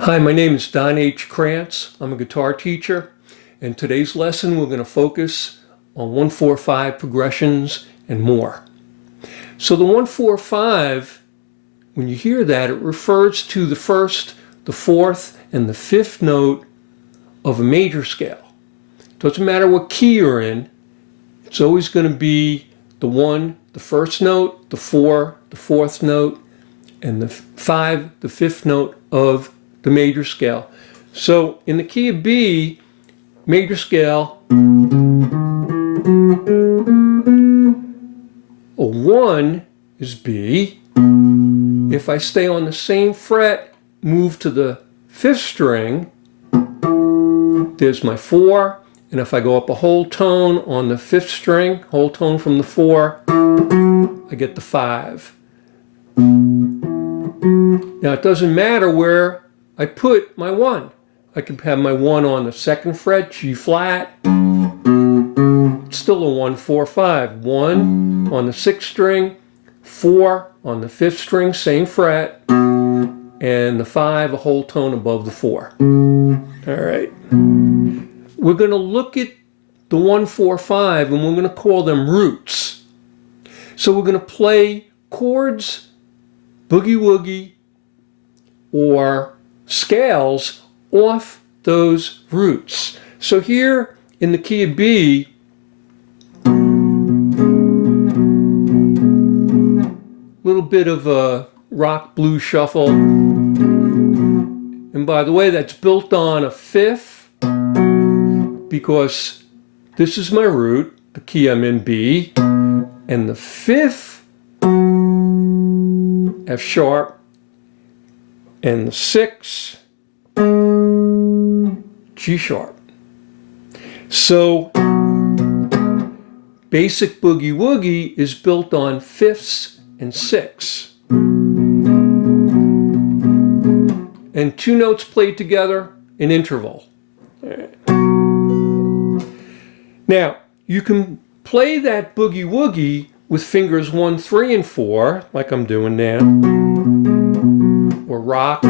Hi, my name is Don H. Krantz. I'm a guitar teacher, and today's lesson we're going to focus on 1-4-5 progressions and more. So the 1-4-5, when you hear that, it refers to the first, the fourth, and the fifth note of a major scale. Doesn't matter what key you're in, it's always going to be the 1, the first note, the 4, the fourth note, and the 5, the fifth note of the major scale. So in the key of B, major scale, a 1 is B. If I stay on the same fret, move to the 5th string, there's my 4. And if I go up a whole tone on the 5th string, whole tone from the 4, I get the 5. Now it doesn't matter where I put my 1. I could have my 1 on the 2nd fret, G flat. It's still a 1-4-5. 1 on the 6th string, 4 on the 5th string, same fret, and the 5 a whole tone above the 4. All right. We're going to look at the 1-4-5 and we're going to call them roots. So we're going to play chords, boogie-woogie, or scales off those roots. So here in the key of B, little bit of a rock blues shuffle. And by the way, that's built on a 5th because this is my root, the key I'm in, B, and the 5th, F sharp, and the 6th, G sharp. So basic boogie woogie is built on 5ths and 6ths. And 2 notes played together, an interval. Now, you can play that boogie woogie with fingers 1, 3, and 4, like I'm doing now, or rock.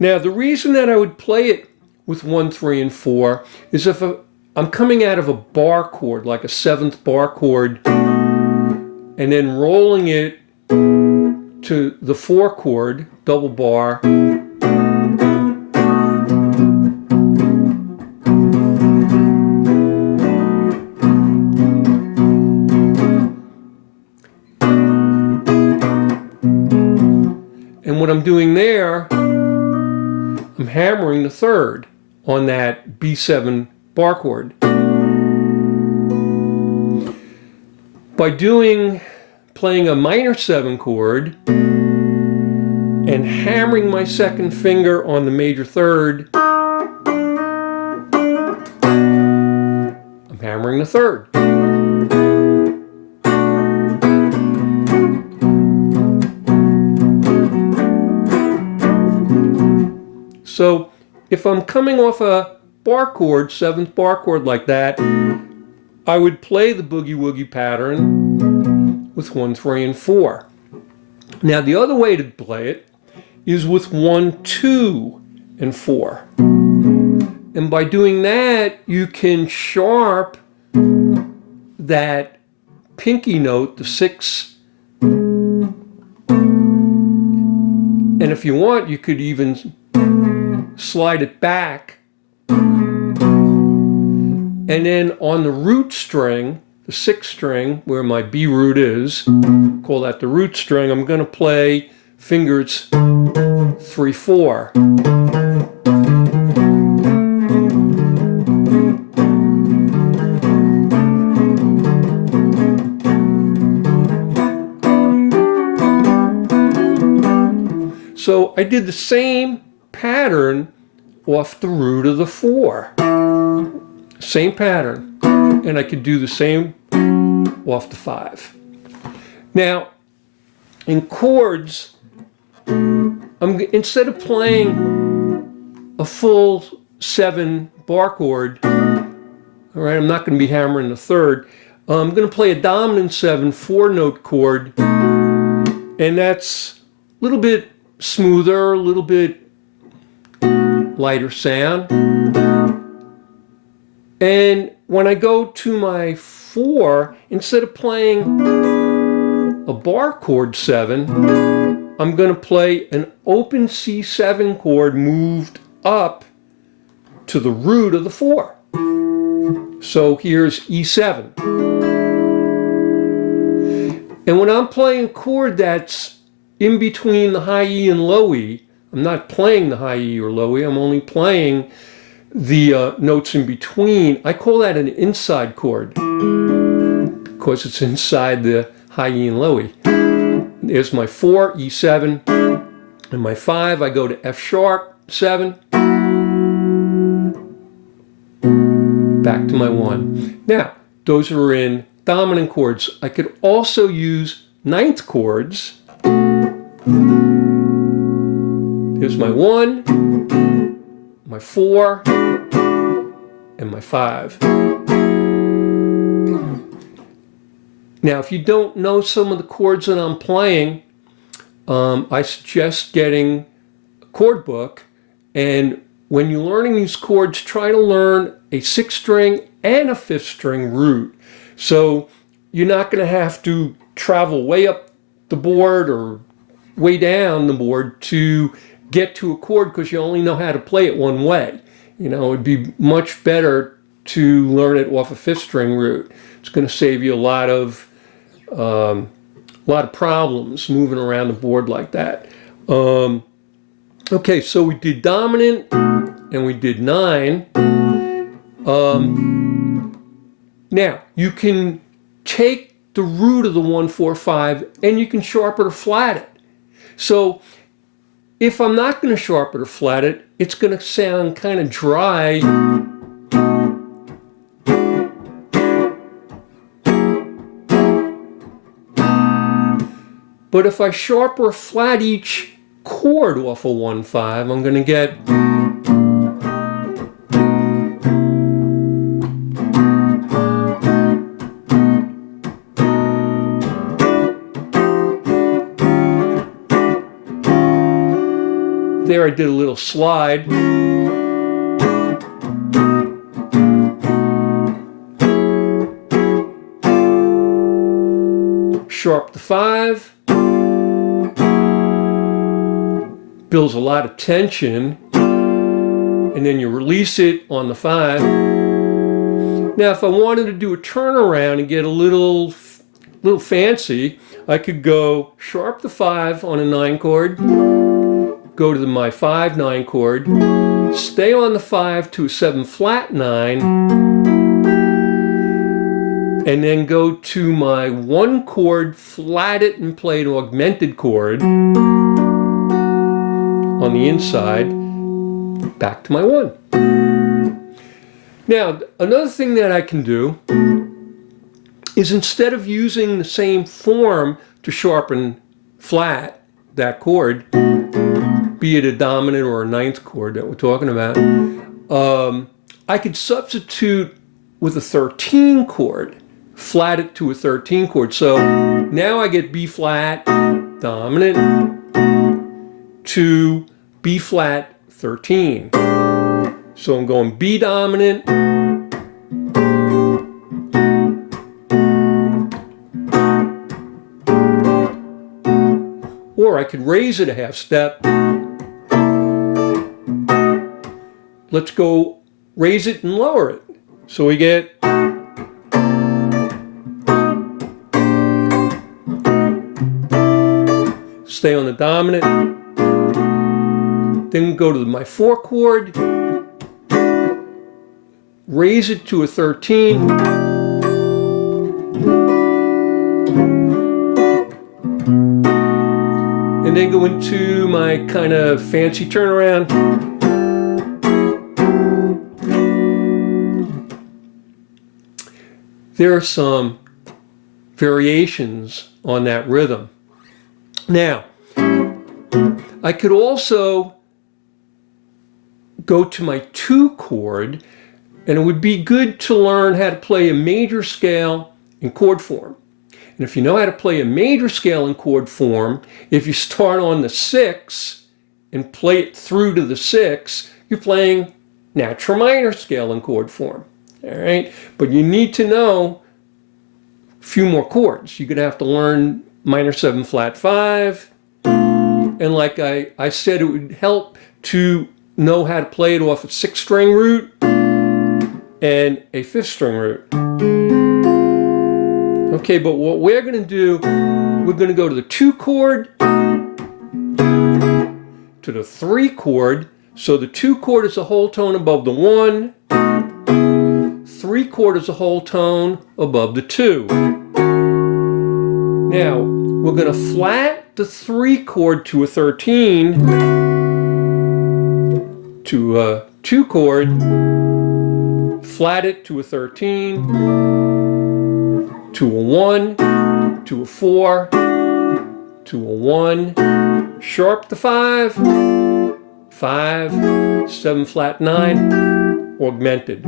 Now, the reason that I would play it with 1, 3, and 4 is if I'm coming out of a bar chord, like a 7th bar chord, and then rolling it to the 4 chord, double bar, and what I'm doing there, I'm hammering the 3rd on that B7 bar chord. By playing a minor 7 chord and hammering my 2nd finger on the major 3rd, I'm hammering the 3rd. So if I'm coming off a bar chord, 7th bar chord like that, I would play the boogie woogie pattern with 1, 3, and 4. Now the other way to play it is with 1, 2, and 4. And by doing that, you can sharp that pinky note, the 6. And if you want, you could even slide it back, and then on the root string, the 6th string, where my B root is, call that the root string, I'm going to play fingers 3, 4. So I did the same pattern off the root of the 4. Same pattern. And I could do the same off the 5. Now, in chords, instead of playing a full 7 bar chord, all right, I'm not going to be hammering the 3rd. I'm going to play a dominant 7 4-note chord, and that's a little bit smoother, a little bit lighter sound. And when I go to my 4, instead of playing a bar chord 7, I'm going to play an open C7 chord moved up to the root of the 4. So here's E7. And when I'm playing a chord that's in between the high E and low E, I'm not playing the high E or low E, I'm only playing the notes in between. I call that an inside chord because it's inside the high E and low E. There's my 4, E7, and my 5, I go to F sharp, 7, back to my 1. Now, those are in dominant chords. I could also use ninth chords. Here's my 1, my 4, and my 5. Now, if you don't know some of the chords that I'm playing, I suggest getting a chord book. And when you're learning these chords, try to learn a 6th string and a 5th string root. So you're not going to have to travel way up the board or way down the board to get to a chord because you only know how to play it one way. You know, it'd be much better to learn it off a 5th string root. It's going to save you a lot of problems moving around the board like that. Okay, so we did dominant and we did 9. Now you can take the root of the 1, 4, 5 and you can sharpen or flat it. So if I'm not going to sharpen or flat it, it's going to sound kind of dry. But if I sharpen or flat each chord off of 1, 5, I'm going to get there. I did a little slide. Sharp the 5. Builds a lot of tension. And then you release it on the 5. Now, if I wanted to do a turnaround and get a little fancy, I could go sharp the 5 on a 9 chord. Go to my 5, 9 chord, stay on the 5 to a 7 flat 9, and then go to my 1 chord, flat it and play an augmented chord on the inside, back to my 1. Now, another thing that I can do is instead of using the same form to sharpen flat that chord, be it a dominant or a 9th chord that we're talking about, I could substitute with a 13 chord, flat it to a 13 chord. So now I get B flat dominant to B flat 13. So I'm going B dominant, or I could raise it a half step. Let's go raise it and lower it. So we get stay on the dominant, then go to my 4 chord, raise it to a 13, and then go into my kind of fancy turnaround. There are some variations on that rhythm. Now, I could also go to my 2 chord, and it would be good to learn how to play a major scale in chord form. And if you know how to play a major scale and chord form, if you start on the 6 and play it through to the 6, you're playing natural minor scale and chord form. All right, but you need to know a few more chords. You're gonna have to learn minor 7 flat 5, and like I said, it would help to know how to play it off a 6-string root and a 5th-string root. Okay, but what we're gonna do, we're gonna go to the 2 chord, to the 3 chord. So the 2 chord is a whole tone above the 1, 3 chord is a whole tone above the 2. Now, we're going to flat the 3 chord to a 13, to a 2 chord, flat it to a 13, to a 1, to a 4, to a 1, sharp to 5, 5, 7 flat 9, augmented.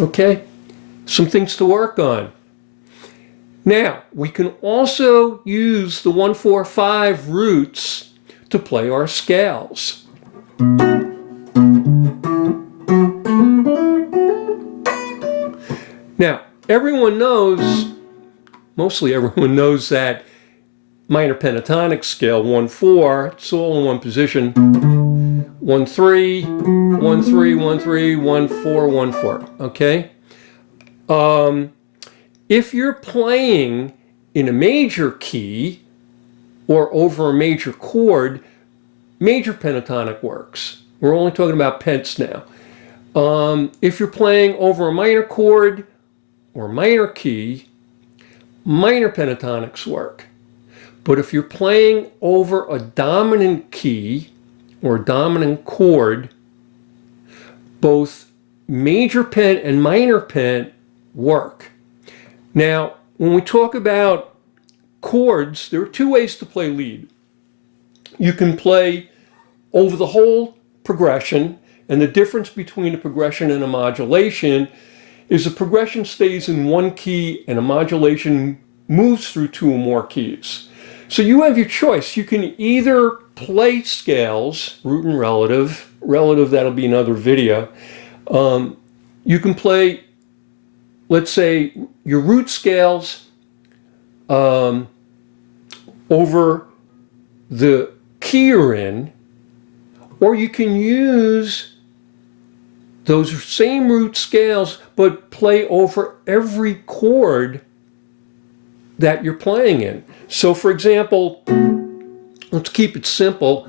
Okay, some things to work on. Now, we can also use the 1, 4, 5 roots to play our scales. Now, everyone knows, mostly everyone knows that minor pentatonic scale 1, 4, it's all in one position. 1, 3, 1, 3, 1, 3, 1, 4, 1, 4, okay? If you're playing in a major key or over a major chord, major pentatonic works. We're only talking about pents now. If you're playing over a minor chord or minor key, minor pentatonics work. But if you're playing over a dominant key or dominant chord, both major pent and minor pent work. Now, when we talk about chords, there are 2 ways to play lead. You can play over the whole progression, and the difference between a progression and a modulation is a progression stays in one key and a modulation moves through 2 or more keys. So you have your choice. You can either play scales, root and relative, that'll be another video. You can play, let's say, your root scales over the key you're in, or you can use those same root scales but play over every chord that you're playing in. So for example, let's keep it simple.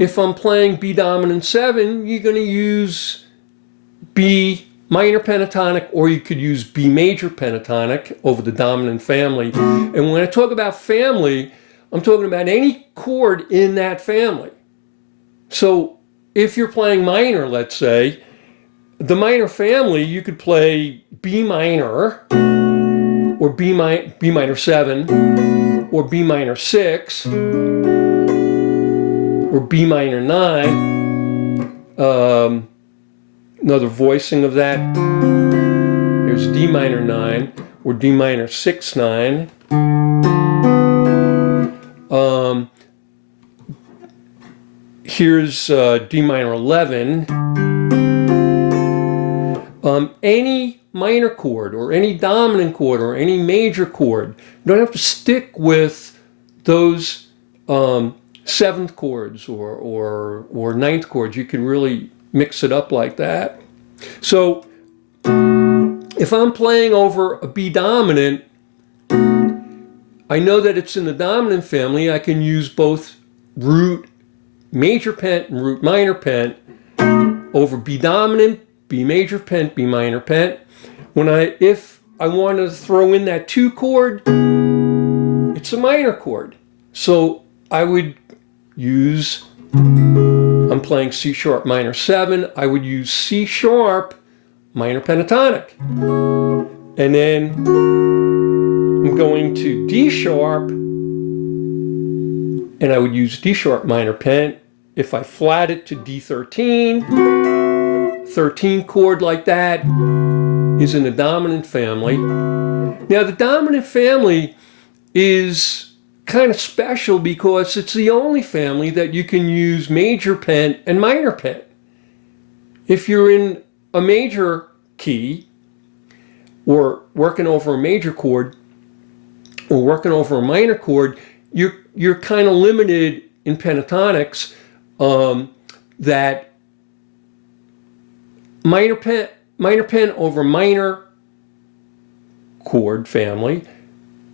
If I'm playing B dominant 7, you're going to use B minor pentatonic, or you could use B major pentatonic over the dominant family. And when I talk about family, I'm talking about any chord in that family. So if you're playing minor, let's say, the minor family, you could play B minor, or B minor 7, or B minor 6, or B minor 9. Another voicing of that, here's D minor 9, or D minor 6, 9. Here's D minor 11. Any minor chord, or any dominant chord, or any major chord. You don't have to stick with those 7th chords or 9th chords. You can really mix it up like that. So if I'm playing over a B dominant, I know that it's in the dominant family. I can use both root major pent and root minor pent over B dominant, B major pent, B minor pent. If I want to throw in that 2 chord, it's a minor chord. So I would use, I'm playing C sharp minor 7, I would use C sharp minor pentatonic. And then I'm going to D sharp, and I would use D sharp minor pent. If I flat it to D13, 13 chord like that, is in the dominant family. Now, the dominant family is kind of special because it's the only family that you can use major pen and minor pen. If you're in a major key, or working over a major chord, or working over a minor chord, you're kind of limited in pentatonics, that minor pen over minor chord family,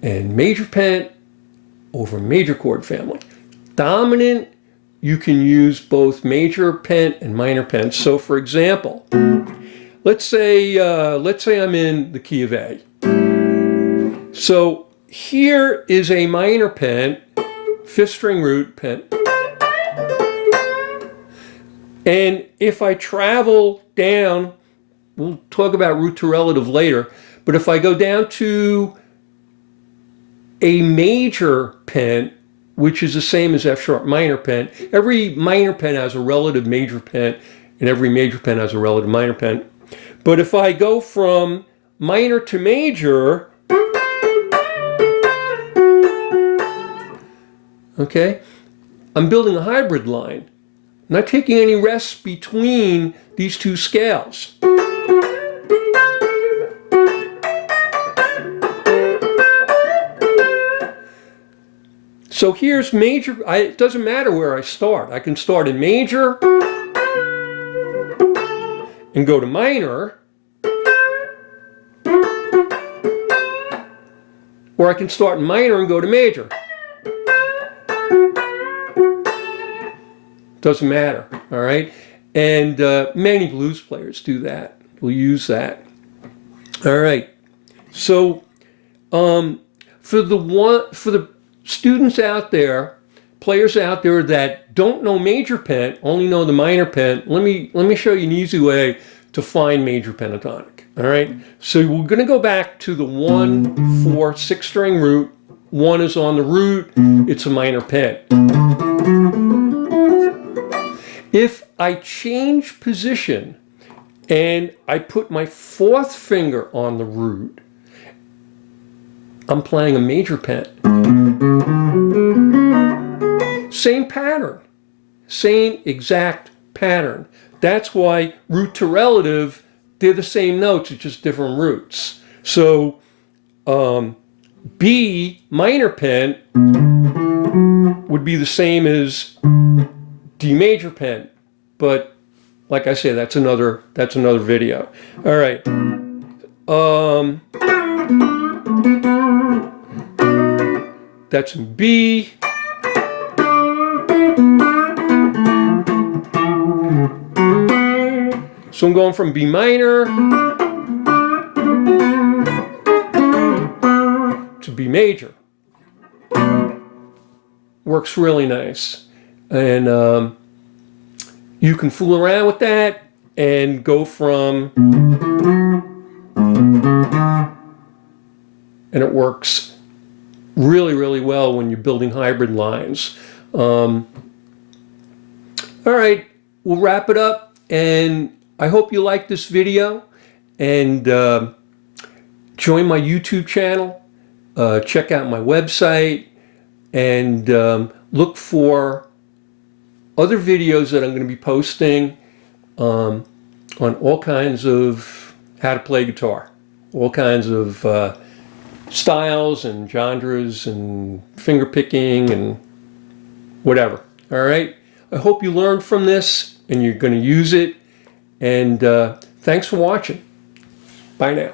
and major pen over major chord family. Dominant, you can use both major pen and minor pen. So for example, let's say I'm in the key of A. So here is a minor pen, 5th string root pen. And if I travel down, we'll talk about root to relative later, but if I go down to a major pen, which is the same as F sharp minor pen, every minor pen has a relative major pen, and every major pen has a relative minor pen. But if I go from minor to major, okay, I'm building a hybrid line. I'm not taking any rests between these two scales. So here's major. It doesn't matter where I start. I can start in major and go to minor, or I can start in minor and go to major. Doesn't matter, all right? And many blues players do that, will use that. All right, so for the students out there, players out there that don't know major pen, only know the minor pen, let me show you an easy way to find major pentatonic, all right? So we're gonna go back to the 1, 4, 6 string root. 1 is on the root, it's a minor pen. If I change position and I put my 4th finger on the root, I'm playing a major pen. Same pattern, same exact pattern. That's why root to relative, they're the same notes, it's just different roots. So B minor pen would be the same as D major pen, but like I say, that's another video. All right. That's in B. So I'm going from B minor to B major. Works really nice. And you can fool around with that and go from, and it works really, really well when you're building hybrid lines. All right, we'll wrap it up, and I hope you like this video, and join my YouTube channel, check out my website, and look for other videos that I'm going to be posting on all kinds of how to play guitar, all kinds of styles and genres and finger picking and whatever. All right. I hope you learned from this and you're going to use it. And thanks for watching. Bye now.